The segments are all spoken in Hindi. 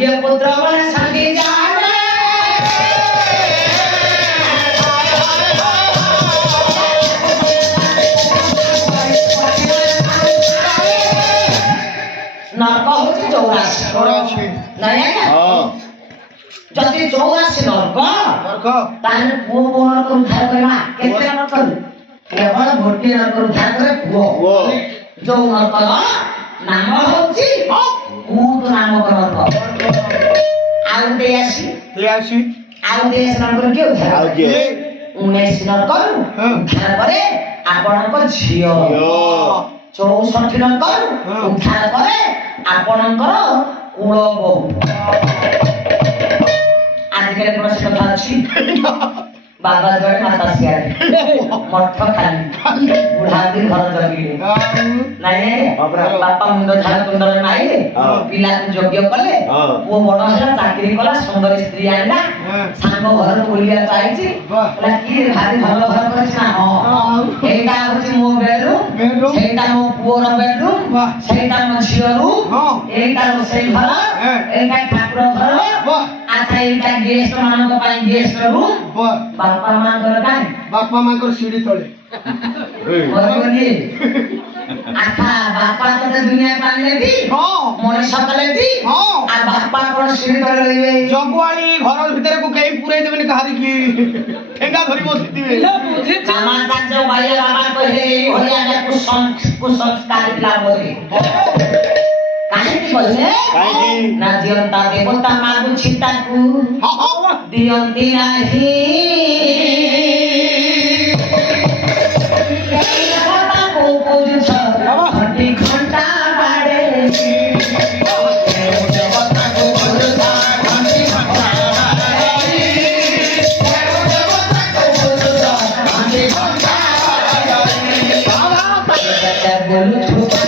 ये पुत्र बन संगी जाने नरक होची 84 नहीं है जति 84 नरक ताने पुओ नरक उद्धार करबा केते नरक केवल गोटे नरक उद्धार करे पुओ जो नरक नाम होची कूद नाम नरक आउ देयासी आउ देयासी नरक के उद्धार 19 नरक उद्धार करे आपनक झियो 64 नरक उद्धार करे आपनकर कुल बहु आजिकल प्रश्न कथा अछि बाबा जड़े माता सियारे मठ खाली बुढ़ा दिन घर जगी नहीं बापा मुंड झाड़ तुंदर माइले पिला योग्य कले वो बड़ होला चाकरी कला सुंदर स्त्री आइला सांग घर बोलिया जाईची बोला की भारी भलो घर करछ ना हां एटा होची मो बेडरूम सेटा मो पुओर बेडरूम सेटा मो झियो रूम एटा रोसई घर एटा ठाकुर घर अच्छा एटा गेस्ट मानक पाई गेस्ट रूम बापा मांकर सीढ़ी तले अच्छा बापा तो दुनिया पाले थी मोर सकले थी आ बापा को सीढ़ी तले रहिबे जगवाली घर भीतर को कहीं पूरे देबे कहारी की ठेंगा धरी बसी दिबे समाज जो भाई बाबा कहे होया के कुछ संस्कार लाभ होई काहे की बोले ना जीवंता देवता मागु छिताकू दियंती नाही देवता को पूछ घंटी घंटा बाड़े देवता को पूछ घंटी घंटा बाड़े देवता को पूछ घंटी घंटा बाड़े बोलू छुपा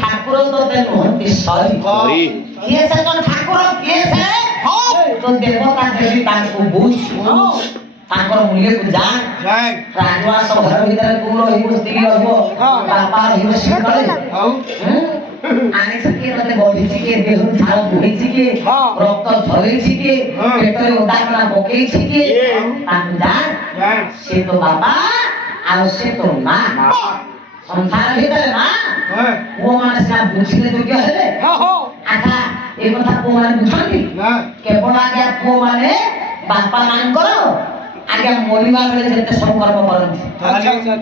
ठाकुर तो तेनुहंती सरी ये से तो ठाकुर के से तो देवता देवी ताको बुझ ताकर मूल्य को जान राजवा सब घर भीतर दूर ही कुस्ती रहबो बापा ही सिखले आने से के मते बॉडी छी के देह झाल बुही छी के रक्त झरे छी के पेटरे उदाकना बके छी के ताको जान से तो बाबा आ से तो मां संसार भीतर ना वो मानस ना बुझले योग्य हेले अच्छा ए कथा को माने बुझंती केवल आज्ञा को माने बापा मान करो आज्ञा मोलिबा बेले जेते सब कर्म करंती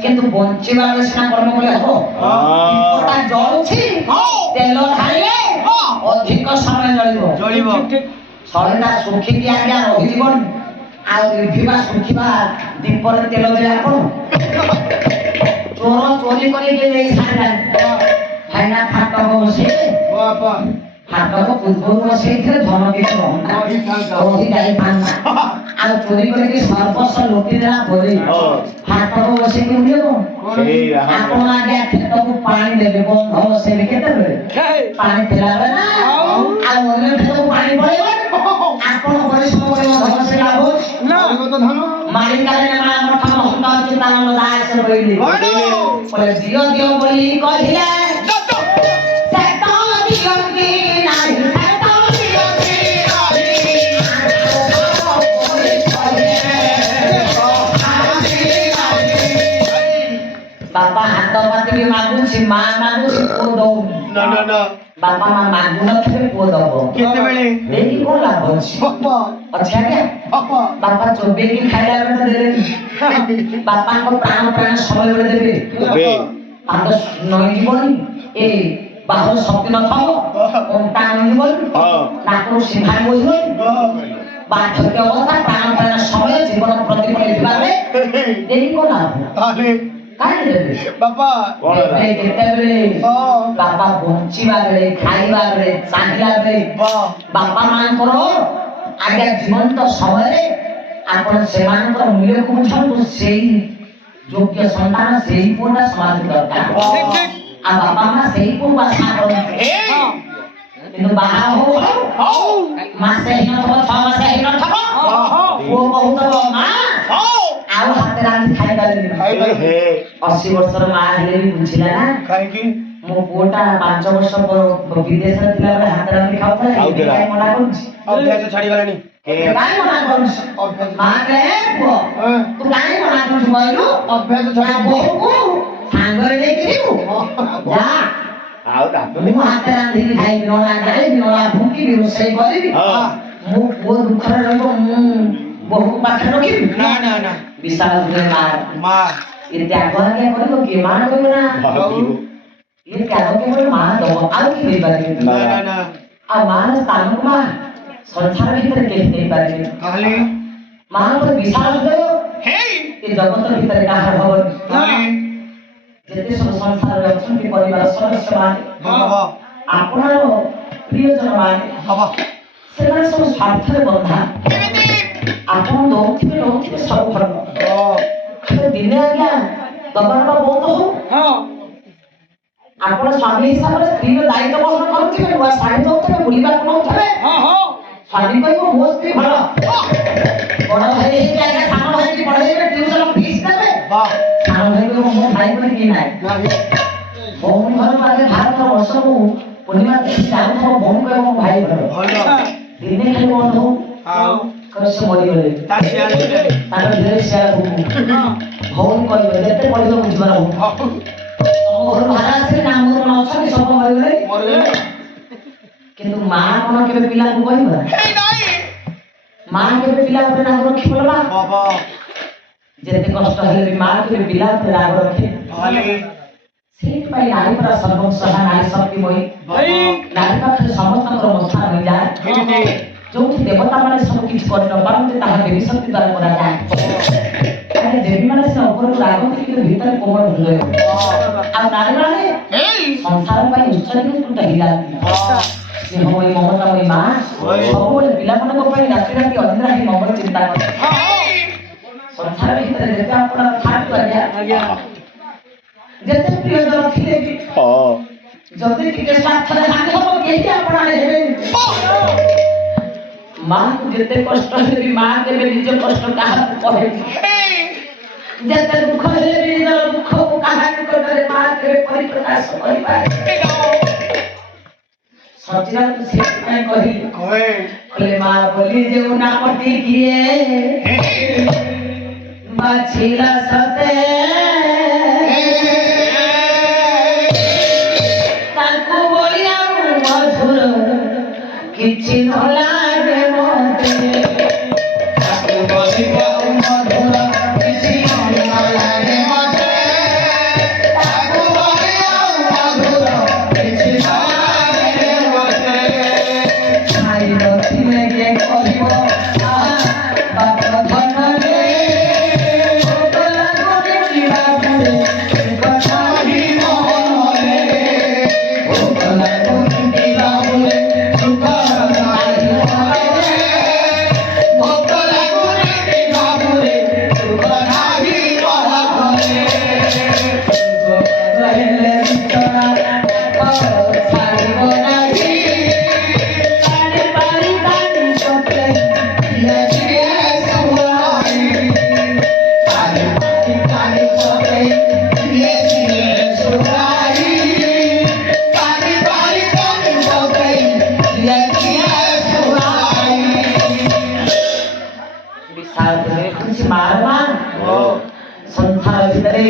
किंतु बंचिबा बेले सिना कर्म कले हो दीपटा जळुछि तेल खाइले अधिक समय जळिबो शरीरटा सुखी की आज्ञा रहि जीवन आ निर्भीबा सुखीबा दीपर तेल देला कोन चोर चोरी करे के नहीं सारा भाईना फाटक बसे बापा फाटक पूर्व बसे थे धन के रही जाई पाना आ चोरी करे के सर्वस्व लुटी देला बोली फाटक बसे के उठियो आपन आगे खेत को पानी देबे बंध बसे केते बेले पानी पिलाबे ना आ ओने खेत को पानी पड़ेबे आपन परिश्रम करे धन से लाभ ना तो धन मारी काले ना मठा महुंदा चिंता न दाय से बोली बोले दियो दियो बोली कहिला सेता दियो की नाही सेता दियो की नाही बापा हाथ पाती के मागु छी मां मागु छी को दो ना बापा मां मागु न थे को दबो केते बेले देखि को लाभ छी बापा अच्छा क्या बापा चोबे की खाइला बेटा देले बापा को प्राण समय बेले देबे पाद नई जीवनी ए बाहर शक्ति न थाओ ओंटा नई जीवन नाको सिंहाय बोझो बाधक्य अवस्था प्राण समय जीवन प्रतिफल दिबारे देहि को लाभ ताले काहे देबे बापा जेते बेले बापा बंचिबा बेले खाइबा बेले चाहिला बेले बापा मान करो आगे जीवन तो समय आपण सेमानकर मूल्य को बुझंतु सेही ଯୋଗ୍ୟ ସନ୍ତାନ ସେଇ ପୁଅଟା ସମାଜ ଦରକାର ଆଉ ବାପା ମା ସେଇ ପୁଅ ବାସା କରନ୍ତି କିନ୍ତୁ ବାହା ହଉ ମାସେ ହେଇନଥିବ 6 ମାସ ହେଇନଥିବ ପୁଅ କହୁଥିବ ମା ଆଉ ହାତରେ ରାନ୍ଧି ଖାଇପାରିବିନି 80 ବର୍ଷର ମା ହେଲେ ବି ବୁଝିଲା ନା କାହିଁକି ମୋ ପୁଅଟା 5 ବର୍ଷ ବିଦେଶରେ ଥିଲାବେଳେ ହାତରେ ରାନ୍ଧି ଖାଉଥିଲା ମନା କରୁଛି ଅଭ୍ୟାସ ଛାଡ଼ିଗଲାଣି କାଇଁ ମନା କରୁଛୁ ମା କହେ ପୁଅ ତୁ କାଇଁ ମନା କରୁଛୁ କହିଲୁ ଅଭ୍ୟାସ ନା ବୋହୂକୁ ସାଙ୍ଗରେ ନେଇକି ଯିବୁ ଯା ମୁଁ ହାତରେ ରାନ୍ଧିକି ଖାଇବି ନନା ଖାଇବି ନନା ଭୁକିବି ରୋଷେଇ କରିବି ମୋ ପୁଅ ଦୁଃଖରେ ରହିବ ମୁଁ ବୋହୂ ପାଖରେ ରଖିବି ନା ନା ନା ବିଶାଳ ମା ଏ ତ୍ୟାଗ ଆଜ୍ଞା କରିବ କିଏ ମା କରିବ ନା ଏ ତ୍ୟାଗ କେବଳ ମା ଦବ ଆଉ କିଏ ଦେଇପାରିବେ ନା ନା ନା ଆଉ ମାର ସ୍ଥାନକୁ ମା ସଂସାର ଭିତରେ କେହି ଦେଇପାରିବେ ତାହେଲେ ମାଙ୍କର ବିଶାଳ ହୃଦୟ ଏ ଜଗତ ଭିତରେ କାହାର ହବନି ଯେତେ ସବୁ ସଂସାରରେ ଅଛନ୍ତି ପରିବାର ସଦସ୍ୟମାନେ ଆପଣର ପ୍ରିୟଜନ ମାନେ ସେମାନେ ସବୁ ସ୍ୱାର୍ଥରେ ବନ୍ଧା ଆପଣ ଦଉଥିବେ ସବୁ ଭଲ ଦିନେ ଆଜ୍ଞା ଦବାଟା ବନ୍ଦ ହଉ ଆପଣ ସ୍ୱାମୀ ହିସାବରେ ସ୍ତ୍ରୀର ଦାୟିତ୍ୱ ବହନ କରୁଥିବେ ନୂଆ ଶାଢ଼ୀ ଦଉଥିବେ ବୁଲିବାକୁ ନଉଥିବେ ସ୍ୱାମୀ କହିବ ମୋ ସ୍ତ୍ରୀ ଭଲ ବଡ଼ ଭାଇ ହେଇକି ଆଜ୍ଞା ସାନ ଭାଇକି ପଢ଼େଇବେ ଟ୍ୟୁସନ ଫିସ୍ ଦେବେ ସାନ ଭାଇ କହିବ ମୋ ଭାଇ ବୋଲି କି ନାହିଁ ଭଉଣୀ ଘର ପାଖରେ ଭାରତ ବର୍ଷକୁ ପୂର୍ଣ୍ଣିମା ଦେଖି ଯାଉଥିବ ଭଉଣୀ କହିବ ମୋ ଭାଇ ଭଲ ଦିନେ ଖାଲି ବନ୍ଦ ହଉ ସେ ମରିଗଲେ ତାଙ୍କ ଝିଅରେ ସିଆଳ ଭଉଣୀ କହିବେ ଯେତେ ପଢ଼ିବ ବୁଝିବାର ହଉ ତମ ଘରୁ ବାହାର ଆସିଲେ ନା ମୋର କଣ ଅଛନ୍ତି ସବୁ ମରିଗଲେ କିନ୍ତୁ ମା କଣ କେବେ ପିଲାକୁ କହିବ ମା କେବେ ପିଲା ଉପରେ ରାଗ ରଖିବ ମା ଯେତେ କଷ୍ଟ ହେଲେ ବି ମା କେବେ ପିଲା ଉପରେ ରାଗ ରଖେ ସେଇଥିପାଇଁ ନାରୀ ପରା ସର୍ବସହା ନାରୀ ଶକ୍ତିମୟୀ ନାରୀ ପାଖରେ ସମସ୍ତଙ୍କର ମଥା ରହିଯାଏ ଯୋଉଠି ଦେବତା ମାନେ ସବୁ କିଛି କରିନପାରନ୍ତି ତାହା ଦେବୀ ଶକ୍ତି ଦ୍ୱାରା କରାଯାଏ ଦେବୀ ମାନେ ସେ ଉପରକୁ ରାଗନ୍ତି କିନ୍ତୁ ଭିତରେ କୋମଳ ହୃଦୟ ଆଉ ନାରୀ ମାନେ ସଂସାର ପାଇଁ ଉତ୍ସର୍ଗୀକୃତ ହେଇଯାନ୍ତି ସ୍ନେହମୟୀ ମମତାମୟୀ ମା ସବୁବେଳେ ପିଲାମାନଙ୍କ ପାଇଁ ରାତି ରାତି ଅନିଦ୍ରା ହେଇ ମଙ୍ଗଳ ଚିନ୍ତା କରେ ସଂସାର ଭିତରେ ଯେତେ ଆପଣ ଥାଆନ୍ତୁ ଆଜ୍ଞା ଯେତେ ପ୍ରିୟଜନ ଥିଲେ ବି ଯଦି ଟିକେ ସ୍ୱାର୍ଥରେ ହାତ ହବ କେହି ଆପଣ ଆଡ଼େ ହେବେନି ମାଙ୍କୁ ଯେତେ କଷ୍ଟ ହେଲେ ବି ମା କେବେ ନିଜ କଷ୍ଟ କାହାକୁ କହେନି ଯେତେ ଦୁଃଖ ହେଲେ ବି ନିଜର ଦୁଃଖକୁ କାହା ନିକଟରେ ମା କେବେ ପରିପ୍ରକାଶ କରିପାରେ ସଚିରାଜ ସେଥିପାଇଁ କହିଲେ ମା ବୋଲି ଯେଉଁ ନାମଟି କିଏ ବାଛିଲା ସତେ ତାଙ୍କୁ ବୋଲି ଆଉ ମଧୁର କିଛି ନ ଲାଗେ ମତେ ତାଙ୍କୁ ବୋଲି ଆଉ ମଧୁର କିଛି ନ ଲାଗେ ମତେ ତାଙ୍କୁ ବୋଲି ଆଉ ମଧୁର କିଛି ନ ଲାଗେ ମତେ ଖାଇ ନଥିଲେ କିଏ କହିବ ବାପ ଧନରେ संसार भितरे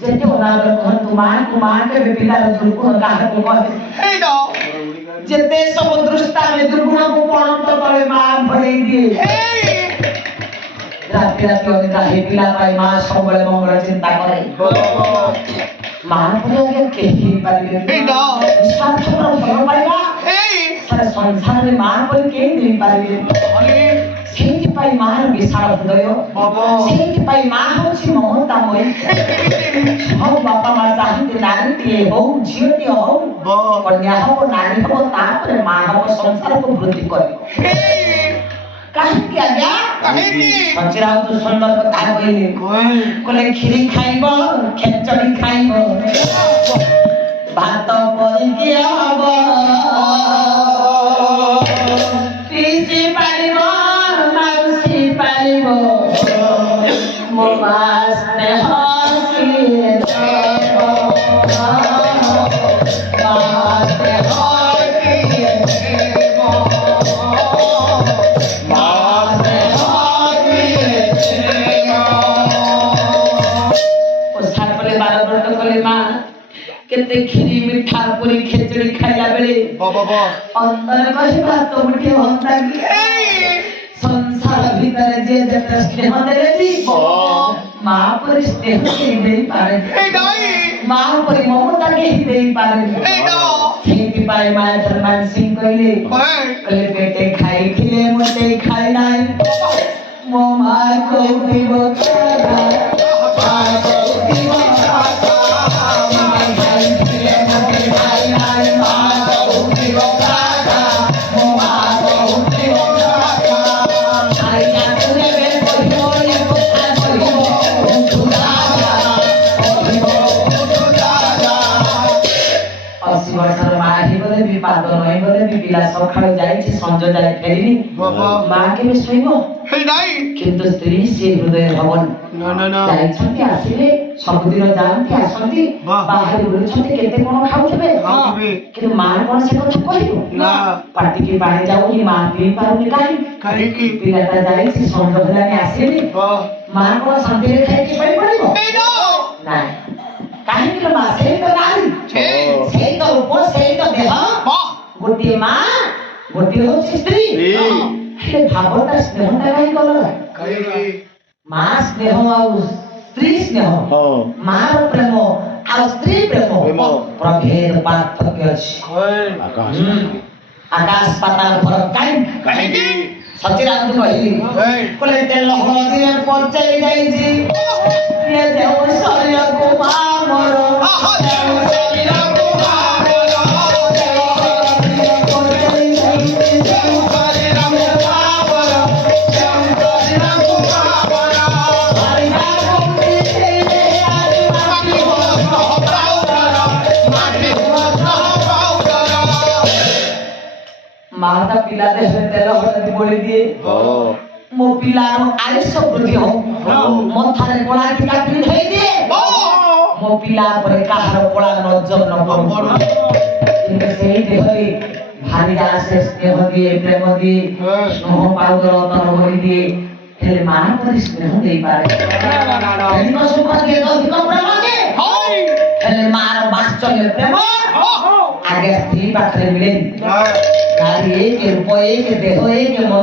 जेते उदाहरण कहतु मां के पिलार दुर्गुण काहको कहे जेते सब दृष्टा में दुर्गुण को पणत तले मां भरेई दिए राति राति अनिद्रा हे पिला पाई मां सबले मंगल चिंता करे मां परे केही पारिबे स्वार्थ पर भय पाइबा सारा संसार में मां पर केही दे पारिबे ସେଇଥିପାଇଁ ମାର ବିଶାଳ ହୃଦୟ ସେଇଥିପାଇଁ ମା ହଉଛି ମମତାମୟୀ ସବୁ ବାପା ମା ଚାହାନ୍ତି ନାରୀଟିଏ ହଉ ଝିଅଟିଏ ହଉ କନ୍ୟା ହବ ନାରୀ ହବ ତାପରେ ମା ହବ ସଂସାରକୁ ବୃଦ୍ଧି କରିବ କାହିଁକି ଆଜ୍ଞା ସଚିରାଉ ତ ସୁନ୍ଦର କଥା କହିଲେ କହିଲେ କ୍ଷୀରି ଖାଇବ ଖେଚଡି ଖାଇବ ଭାତ କରିକି ହବ ପିସି ପାରିବ ମାଉସୀ ପାରିବ ମୋ ମା ସ୍ନେହ କିଏ ଦେବ ମା ସ୍ନେହ କିଏ ଦେବ ମା ସ୍ନେହ କିଏ ଦେବ ଓଷା କଲେ ବାର ବ୍ରତ କଲେ ମା କେତେ କ୍ଷୀରି ମିଠା ପୁରୀ ଖେଚଡି ଖାଇଲା ବେଳେ ଅନ୍ତର କହି ଭାତ ମୁଠେ ହନ୍ତା କି ସଂସାର ଭିତରେ ଯେ ଯେତେ ସ୍ନେହ ଦେଲେ ବି ମା ପରି ସ୍ନେହ କେହି ଦେଇପାରେ ମା ପରି ମମତା କେହି ଦେଇପାରେ ସେଇଥିପାଇଁ ମା ଧର୍ମାନ ସିଂ କହିଲେ ପେଟେ ଖାଇଥିଲେ ମୋଟେ ଖାଇ ନାହିଁ ମୋ ମା କହୁଥିବ ପାଦ ନଈ ଗଲେ ବି ପିଲା ସକାଳୁ ଯାଇଛି ସଞ୍ଜ ଯାଏ ଫେରିନି ମା କେବେ ଶୋଇବ କିନ୍ତୁ ସ୍ତ୍ରୀ ସେ ହୃଦୟ ହବନି ଯାଇଛନ୍ତି ଆସିଲେ ସବୁଦିନ ଯାଆନ୍ତି ଆସନ୍ତି ବାହାରେ ବୁଲୁଛନ୍ତି କେତେ କଣ ଖାଉଥିବେ କିନ୍ତୁ ମା କଣ ସେ କଥା କହିବ ପାଟିକି ପାଣି ଯାଉନି ମା ପିଇ ପାରୁନି କାହିଁକି ପିଲାଟା ଯାଇଛି ସଞ୍ଜ ହେଲାନି ଆସିନି ମା କଣ ଶାନ୍ତିରେ ଖାଇକି ଶୋଇପଡ଼ିବ ନାଇଁ କାହିଁକି ମା ସେଇ ତ ନାରୀ ସେଇ ତ ରୂପ ସେଇ ତ ଦେହ ଗୋଟିଏ ମା ଗୋଟିଏ ହଉଛି ସ୍ତ୍ରୀ ହେଲେ ଭାବଟା ସ୍ନେହଟା କାହିଁ ଅଲଗା ମା ସ୍ନେହ ଆଉ ସ୍ତ୍ରୀ ସ୍ନେହ ମାର ପ୍ରେମ ଆଉ ସ୍ତ୍ରୀ ପ୍ରେମ ପ୍ରଭେଦ ପାର୍ଥକ୍ୟ ଅଛି ଆକାଶ ପାତାଳ ଫରକ କାହିଁକି ସଚିରାମ କହିଲି କହିଲେ ତେଲ ହଳଦୀରେ ପଚେଇ ଯାଇଛି ଶରୀରକୁ ମା ମୋର ମାତା ପିଲା ଦେହରେ ତେଲ ହଳଦୀ ବୋଳି ଦିଏ ମୋ ପିଲାର ଆୟୁଷ ବୃଦ୍ଧି ହଉ ମଥାରେ କଳା ଟିକା ପିନ୍ଧାଇ ଦିଏ ମୋ ପିଲା ଉପରେ କାହାର କଳା ନଜର ନ ପଡୁ କିନ୍ତୁ ସେଇ ଦେହରେ ଭାରି ଆସେ ସ୍ନେହ ଦିଏ ପ୍ରେମ ଦିଏ ସ୍ନେହ ପାଉଡର ତର ଭରି ଦିଏ ହେଲେ ମା ପରି ସ୍ନେହ ଦେଇପାରେ ସୁଖ ଦିଏ ଅଧିକ ପ୍ରେମ ଦିଏ ହେଲେ ମାର ବାତ୍ସଲ୍ୟ ପ୍ରେମ ଆଗେ ସ୍ତ୍ରୀ ପାଖରେ ମିଳେନି ନାରୀ ଏକ ରୂପ ଏକ ଦେହ ଏକ